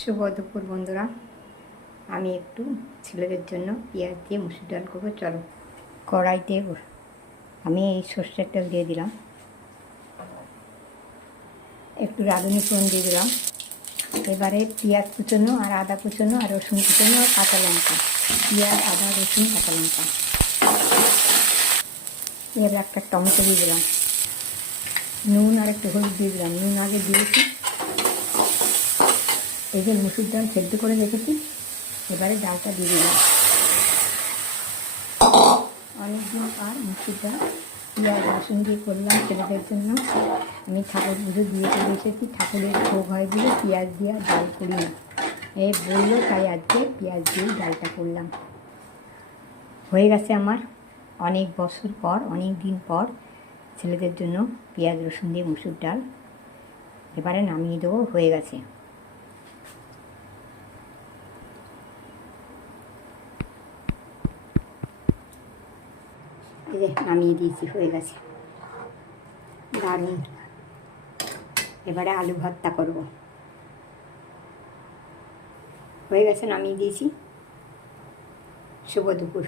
শুভ দুপুর বন্ধুরা। আমি একটু ছেলেদের জন্য পেঁয়াজ দিয়ে মুসুর ডাল করবো। চলো, কড়াইতে আমি এই সর্ষের তেল দিয়ে দিলাম, একটু রাঁধুনি ফোড়ন দিয়ে দিলাম। এবারে পেঁয়াজ কুচোনো আর আদা কুচোনো আর রসুন কুচোনো আর কাঁচা লঙ্কা, পেঁয়াজ আদা রসুন কাঁচা লঙ্কা। এবার একটা টমেটো দিয়ে দিলাম, নুন আর একটু হলুদ দিয়ে দিলাম। নুন আগে দিয়েছি। এই যে মুসুর ডাল সেদ্ধ করে রেখেছি, এবারে ডালটা দিয়ে দিলাম। অনেকদিন পর মুসুর ডাল পেঁয়াজ রসুন দিয়ে করলাম ছেলেদের জন্য। আমি ঠাকুর পুজো দিয়ে চলে এসেছি, ঠাকুরের ভোগ হয় বলে পেঁয়াজ দিয়ে ডাল করি না, এই বললো, তাই আজকে পেঁয়াজ দিয়ে ডালটা করলাম। হয়ে গেছে আমার অনেক বছর পর, অনেক দিন পর ছেলেদের জন্য পেঁয়াজ রসুন দিয়ে মুসুর ডাল। এবারে নামিয়ে দেবো, হয়ে গেছে। এই যে নামিয়ে দিয়েছি, হয়ে গেছে, দারুণ। এবারে আলু ভর্তা করব। হয়ে গেছে, নামিয়ে দিয়েছি। শুভ দুপুর।